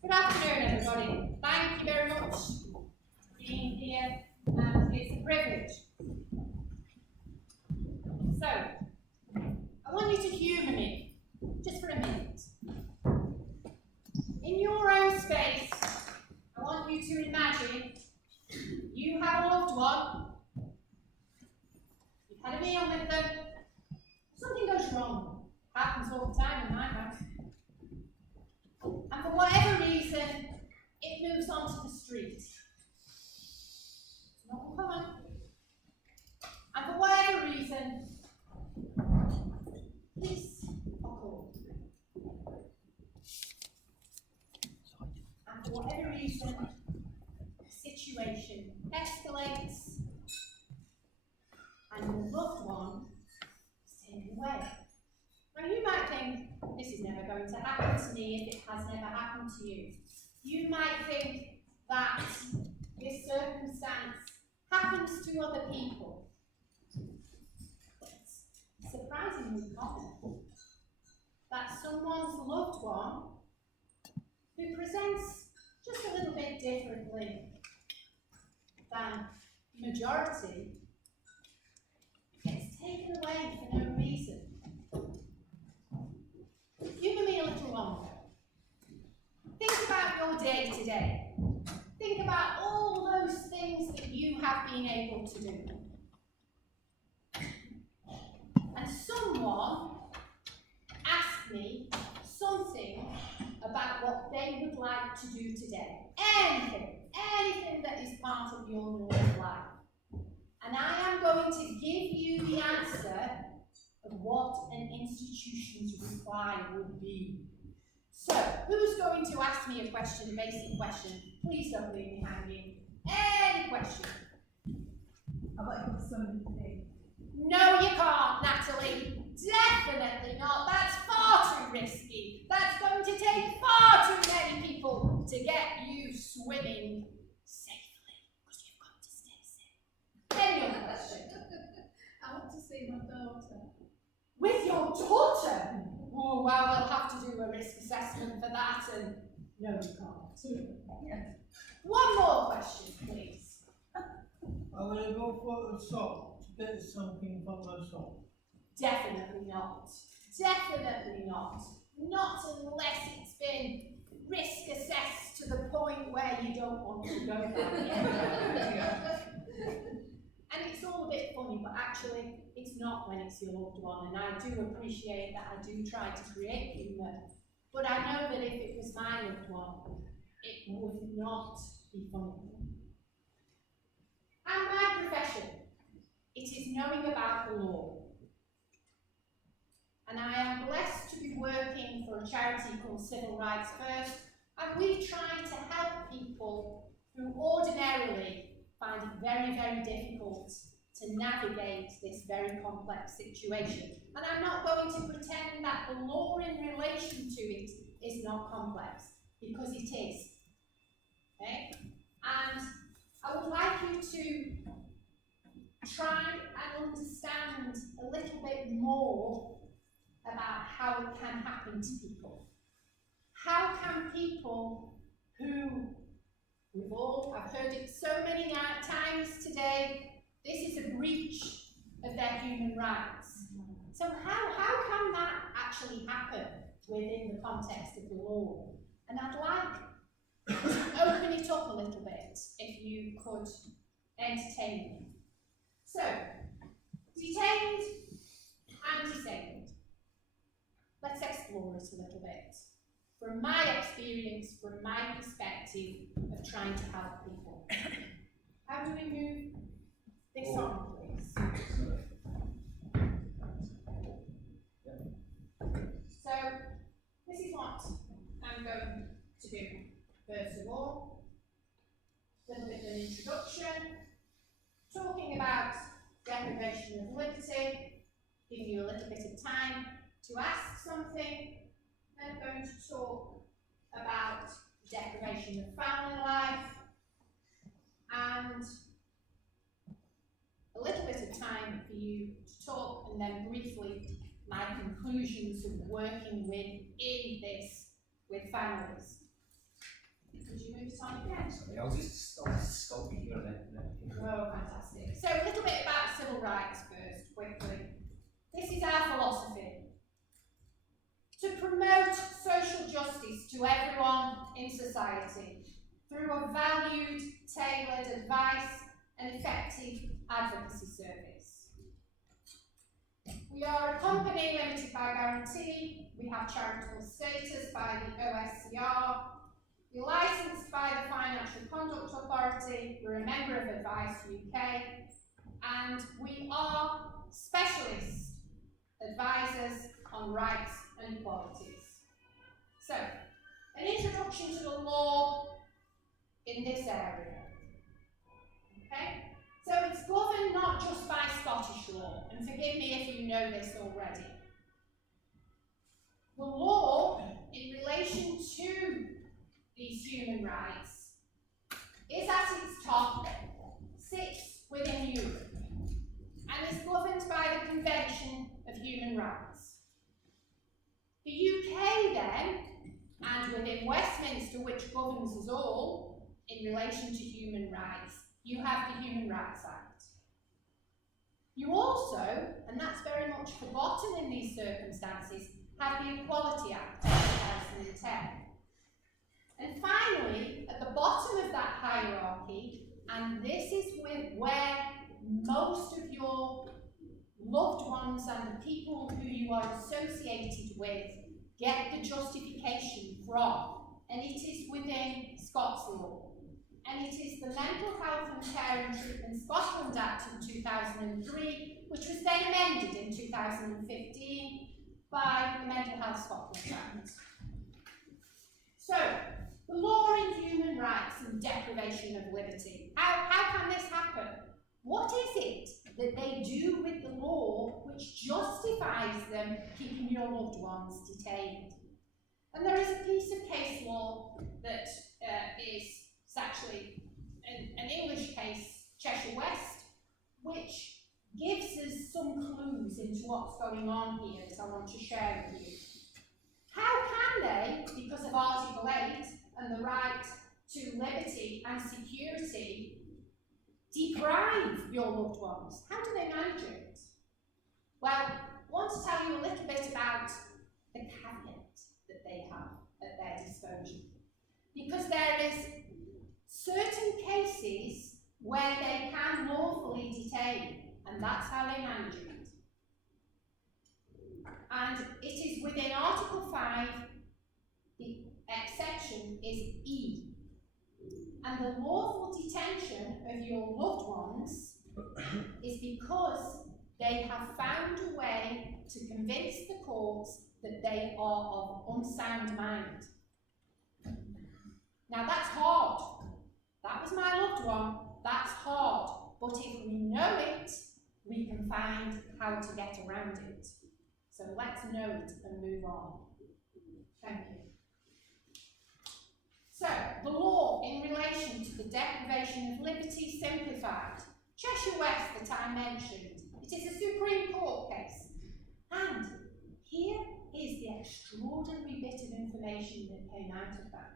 Good afternoon, everybody. Thank you very much for being here, and it's a privilege. So, I want you to humour me, just for a minute. In your own space, I want you to imagine you have a loved one, you've had a meal with them, something goes wrong. Happens all the time in my house. And for whatever reason, it moves onto the street. It's not uncommon. And for whatever reason, police are called. And for whatever reason, the situation escalates and your loved one is taken away. Now you might think, this is never going to happen to me if it has never happened to you. You might think that this circumstance happens to other people. It's surprisingly common that someone's loved one who presents just a little bit differently than the majority gets taken away for no reason. Humour me a little longer. Think about your day today. Think about all those things that you have been able to do. And someone asked me something about what they would like to do today. Anything that is part of your normal life. And I am going to give you the answer of what an institution's reply would be. So, who's going to ask me a question, a basic question? Please don't leave me hanging. Any question? How about if it's swimming today? No, you can't, Natalie. Definitely not. That's far too risky. That's going to take far too many people to get you swimming safely, because you've got to stay safe. Any other question? I want to see my daughter. With your daughter? Oh, well, we'll have to do a risk assessment for that, and no, you can't. Yes. One more question, please. I will go for a sock to get something from my sock. Definitely not. Definitely not. Not unless it's been risk assessed to the point where you don't want to go there. And it's all a bit funny, but actually, it's not when it's your loved one. And I do appreciate that. I do try to create humour. But I know that if it was my loved one, it would not be funny. And my profession, it is knowing about the law. And I am blessed to be working for a charity called Civil Rights First, and we try to help people who ordinarily find it very, very difficult to navigate this very complex situation. And I'm not going to pretend that the law in relation to it is not complex, because it is. Okay? And I would like you to try and understand a little bit more about how it can happen to people. How can people who, I've heard it so many times today, this is a breach of their human rights. So how can that actually happen within the context of the law? And I'd like to open it up a little bit, if you could entertain me. So, detained and disabled. Let's explore it a little bit. From my experience, from my perspective of trying to help people. How do we move this on, please? So, this is what I'm going to do. First of all, a little bit of an introduction, talking about deprivation of liberty, giving you a little bit of time to ask something. Then I'm going to talk about deprivation of family life, and a little bit of time for you to talk, and then briefly my conclusions of working within this with families. Could you move it on again? Sorry, I'll just stop you here then. Oh, fantastic. So a little bit about civil rights first, quickly. This is our philosophy. To promote social justice to everyone in society through a valued, tailored advice and effective advocacy service. We are a company limited by guarantee. We have charitable status by the OSCR. We're licensed by the Financial Conduct Authority. We're a member of Advice UK. And we are specialist advisors on rights and equalities. So, an introduction to the law in this area. Okay? So it's governed not just by Scottish law, and forgive me if you know this already. The law in relation to these human rights is at its top, sits within Europe, and is governed by the Convention of Human Rights. The UK then, and within Westminster, which governs us all in relation to human rights, you have the Human Rights Act. You also, and that's very much forgotten in these circumstances, have the Equality Act of 2010. And finally, at the bottom of that hierarchy, and this is where most of your loved ones and the people who you are associated with get the justification from, and it is within Scots law. And it is the Mental Health and Care and Treatment Scotland Act of 2003, which was then amended in 2015 by the Mental Health Scotland Act. So, the law in human rights and deprivation of liberty. How can this happen? What is it that they do with the law which justifies them keeping your loved ones detained? And there is a piece of case law that is actually an English case, Cheshire West, which gives us some clues into what's going on here that I want to share with you. How can they, because of Article 8 and the right to liberty and security, deprive your loved ones? How do they manage it? Well, I want to tell you a little bit about the caveat that they have at their disposal. Because there is certain cases where they can lawfully detain, and that's how they manage it. And it is within Article 5, the exception is E. And the lawful detention of your loved ones is because they have found a way to convince the courts that they are of unsound mind. Now that's hard. That was my loved one. That's hard. But if we know it, we can find how to get around it. So let's know it and move on. Thank you. So, the law in relation to the deprivation of liberty simplified. Cheshire West that I mentioned. It is a Supreme Court case. And here is the extraordinary bit of information that came out of that.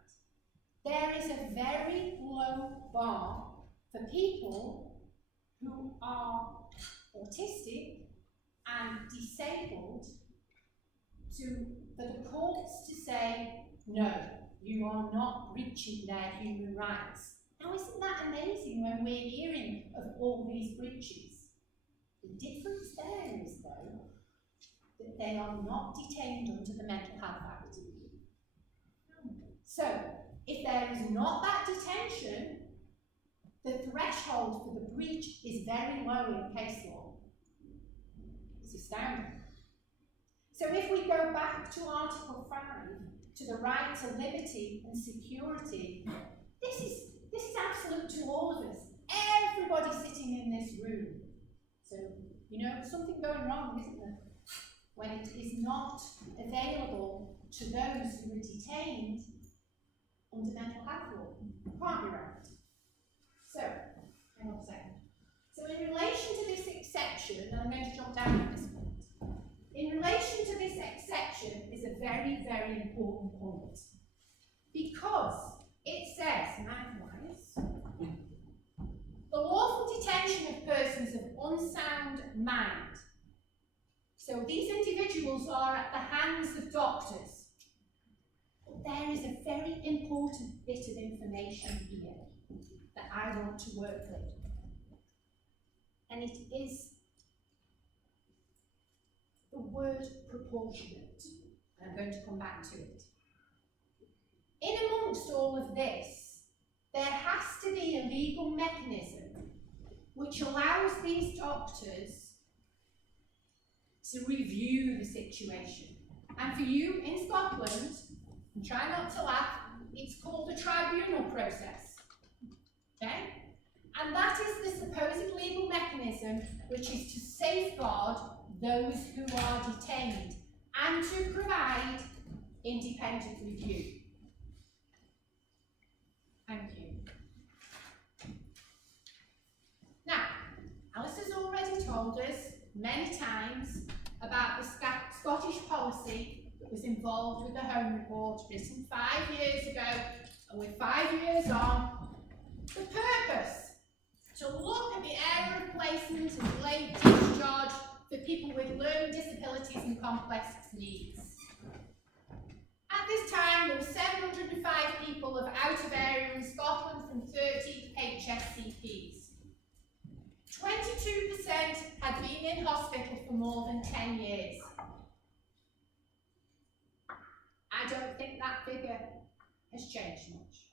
There is a very low bar for people who are autistic and disabled for the courts to say, no, you are not breaching their human rights. Now, isn't that amazing when we're hearing of all these breaches? The difference there is, though, that they are not detained under the Mental Health Act. So, if there is not that detention, the threshold for the breach is very low in case law. It's astounding. So if we go back to Article 5, to the right to liberty and security, this is absolute to all of us. Everybody sitting in this room. So, you know, something going wrong, isn't there? When it is not available to those who are detained under mental health law. Can't be right. So, hang on a second. So in relation to this exception, and I'm going to jump down at this point. In relation to this exception is a very, very important point. Because It says, likewise, the lawful detention of persons of unsound mind. So these individuals are at the hands of doctors. But there is a very important bit of information here that I want to work with. And it is the word proportionate. I'm going to come back to it. In amongst all of this, there has to be a legal mechanism which allows these doctors to review the situation. And for you in Scotland, and try not to laugh, it's called the tribunal process. Okay? And that is the supposed legal mechanism which is to safeguard those who are detained and to provide independent review. Thank you. Now, Alice has already told us many times about the Scottish policy that was involved with the Home Report, written 5 years ago, and with 5 years on, the purpose to look at the area of placement and delayed discharge for people with learning disabilities and complex needs. At this time, there were 705 people of out of area in Scotland from 30 HSCPs. 22% had been in hospital for more than 10 years. I don't think that figure has changed much.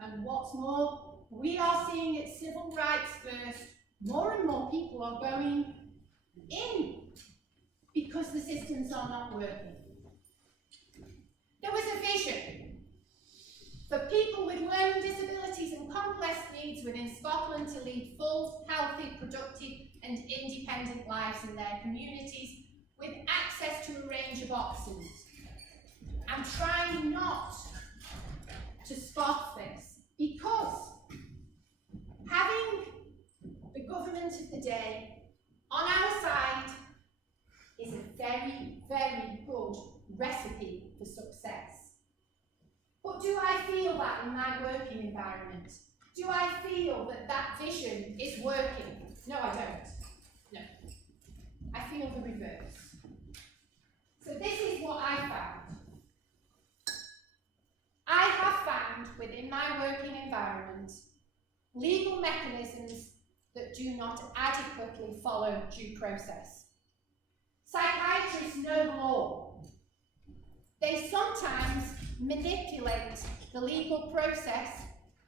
And what's more, we are seeing at Civil Rights First, more and more people are going in because the systems are not working. There was a vision for people with learning disabilities and complex needs within Scotland to lead full, healthy, productive and independent lives in their communities with access to a range of options. I'm trying not to scoff this because having the government of the day on our side is a very, very good recipe for success. But do I feel that in my working environment? Do I feel that that vision is working? No, I don't. No. I feel the reverse. So this is what I found. I have found within my working environment legal mechanisms that do not adequately follow due process. Psychiatrists know the law. They sometimes manipulate the legal process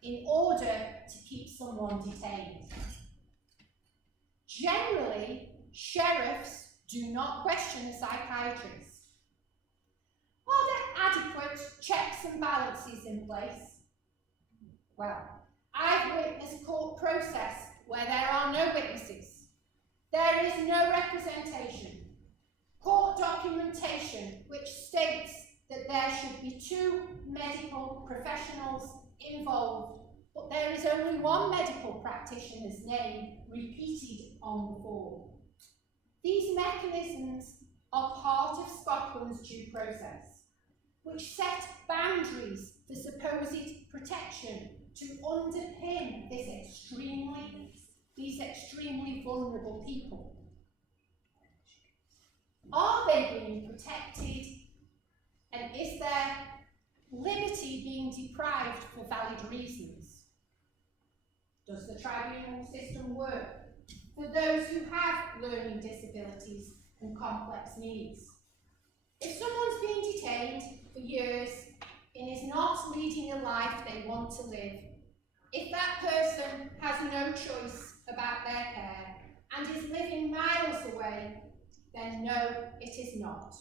in order to keep someone detained. Generally, sheriffs do not question a psychiatrist. Are there adequate checks and balances in place? Well, I've witnessed court process where there are no witnesses. There is no representation. Court documentation which states that there should be 2 medical professionals involved, but there is only one medical practitioner's name repeated on the form. These mechanisms are part of Scotland's due process, which set boundaries for supposed protection to underpin these extremely vulnerable people. Are they being protected? And is their liberty being deprived for valid reasons? Does the tribunal system work for those who have learning disabilities and complex needs? If someone's been detained for years and is not leading a life they want to live, if that person has no choice about their care and is living miles away, then no, it is not.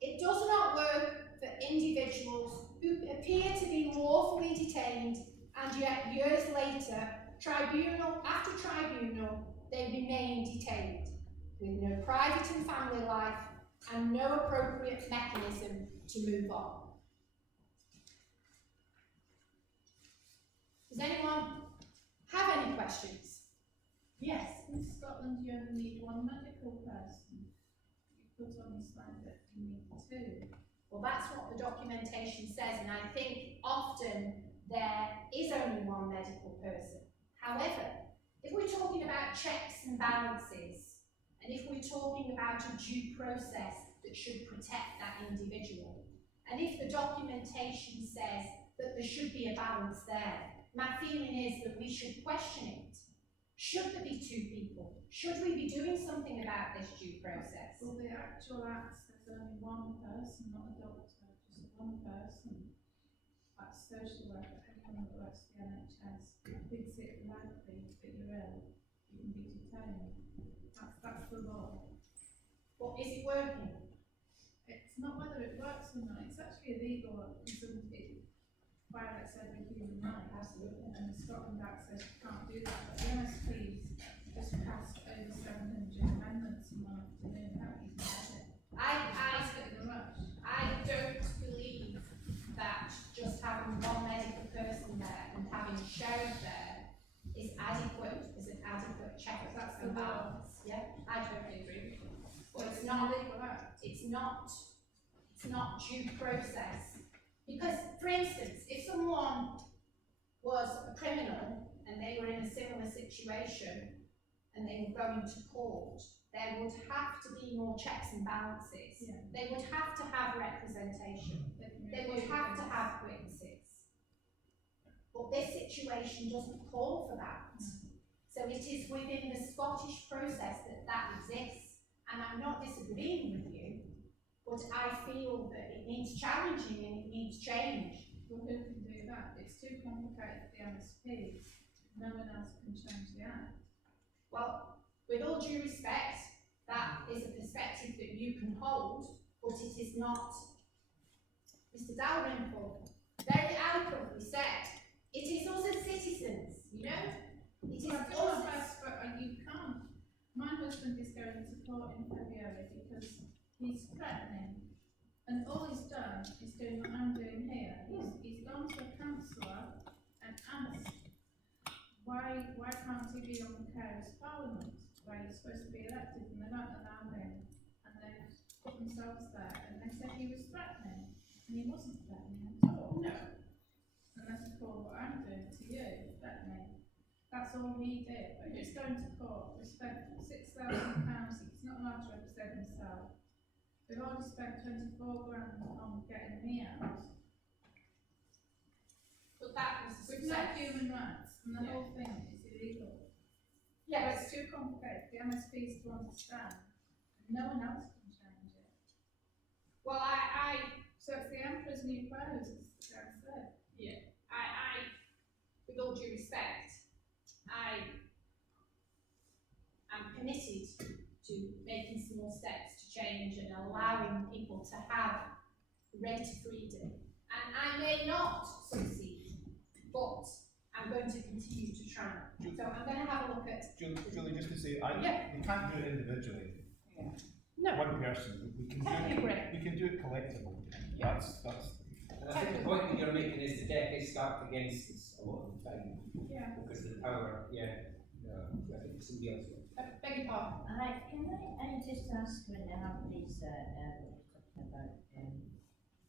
It does not work for individuals who appear to be lawfully detained and yet years later, tribunal after tribunal, they remain detained with no private and family life and no appropriate mechanism to move on. Does anyone have any questions? Yes, in Scotland you only need 1 medical person. You put on the slide that you need 2. Well, that's what the documentation says, and I think often there is only one medical person. However, if we're talking about checks and balances, and if we're talking about a due process that should protect that individual, and if the documentation says that there should be a balance there, my feeling is that we should question it. Should there be two people? Should we be doing something about this due process? Well, the actual act says only one person, not a doctor, just one person. That's social worker, anyone that works for the NHS thinks it likely that you're ill, you can be detained. That's the law. But is it working? It's not whether it works or not, it's actually illegal, it violates every human right. Absolutely. And the Scotland Act says you can't do that, but the MSPs just passed over 700 amendments in one afternoon, how easy is it? I Passed it in a rush. don't believe that just having one medical person there and having a sheriff there is adequate as an adequate check That's and the law. balance. Yeah, I totally agree with you. But it's an not illegal act. it's not due process. Because, for instance, if someone was a criminal and they were in a similar situation and they were going to court, there would have to be more checks and balances. Yeah. They would have to have representation. They would have to have witnesses. But this situation doesn't call for that. So it is within the Scottish process that exists. And I'm not disagreeing with you, but I feel that it needs challenging and it needs change. Well, who can do that? It's too complicated for the MSPs. No one else can change the act. Well, with all due respect, that is a perspective that you can hold, but it is not. Mr. Dalrymple very eloquently said, it is us as citizens, you know? It is Well, I've done us my as... best, but you can't. My husband is going to court in February because he's threatening. And all he's done is doing what I'm doing here. He's gone to a councillor and asked, why can't he be on the Carers Parliament, where he's supposed to be elected, and they won't allow him. And they've put themselves there, and they said he was threatening, and he wasn't threatening at all. No. Unless you call what I'm doing to you, threatening. That's all he did, but he's going to court. We spent £6,000, he's not allowed to represent himself. We've already spent 24 grand on getting me out. But that was a We've no success. human rights, and the Yeah. whole thing is illegal. Yeah, It's too complicated, the MSPs to understand, and no one else can change it. well, So it's the Emperor's new clothes, as the guy said. with all due respect, I am committed to making some more steps to change and allowing people to have the right to freedom. And I may not succeed, but I'm going to continue to try. So I'm going to have a look at... Julie, just to say, Yeah. we can't do it individually. No. One person, we can Totally do agree. it, we can do it collectively. Yeah. That's. And I think the point that you're making is the deck is stacked against us a lot of the time, Yeah. because the power, I think somebody else will. Beg your pardon. Can I just ask when they have these, talking about,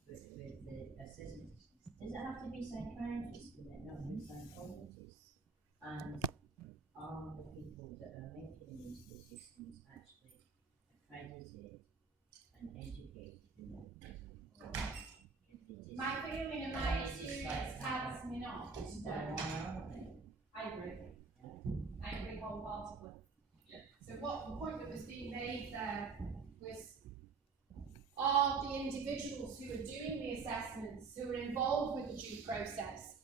with the assistants, does it have to be psychiatrists in it, not just psychologists? And are the people that are making these decisions actually accredited and educated in it? My feeling and my experience tells me not. I agree. I agree wholeheartedly. So what the point that was being made there was, are the individuals who are doing the assessments, who are involved with the due process,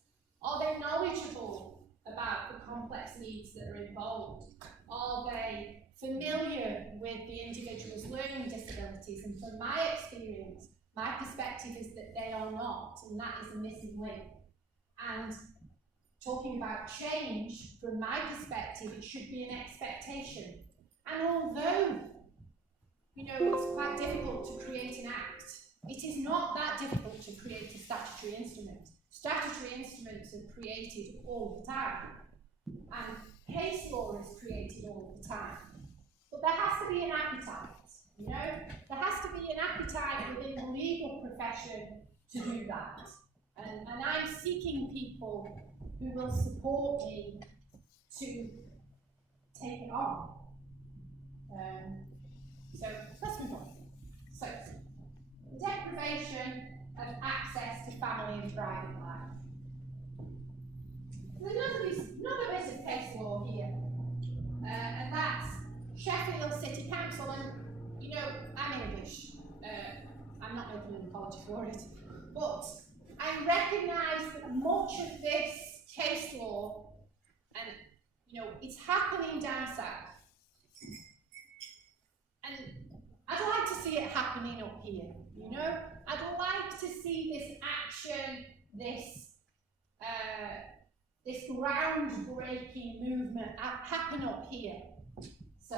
are they knowledgeable about the complex needs that are involved? Are they familiar with the individual's learning disabilities? And from my experience, my perspective is that they are not, and that is a missing link. And talking about change, from my perspective, it should be an expectation. And although, it's quite difficult to create an act, it is not that difficult to create a statutory instrument. Statutory instruments are created all the time, and case law is created all the time. But there has to be an appetite, There has to be an appetite within the legal profession to do that. And I'm seeking people who will support me to take it on. So let's move on. So, deprivation of access to family and private life. There's another bit of case law here, and that's Sheffield City Council. And you know, I'm English. I'm not making an apology for it, but I recognise that much of this case law, and you know, it's happening down south. And I'd like to see it happening up here, you know? I'd like to see this action, this groundbreaking movement happen up here. So,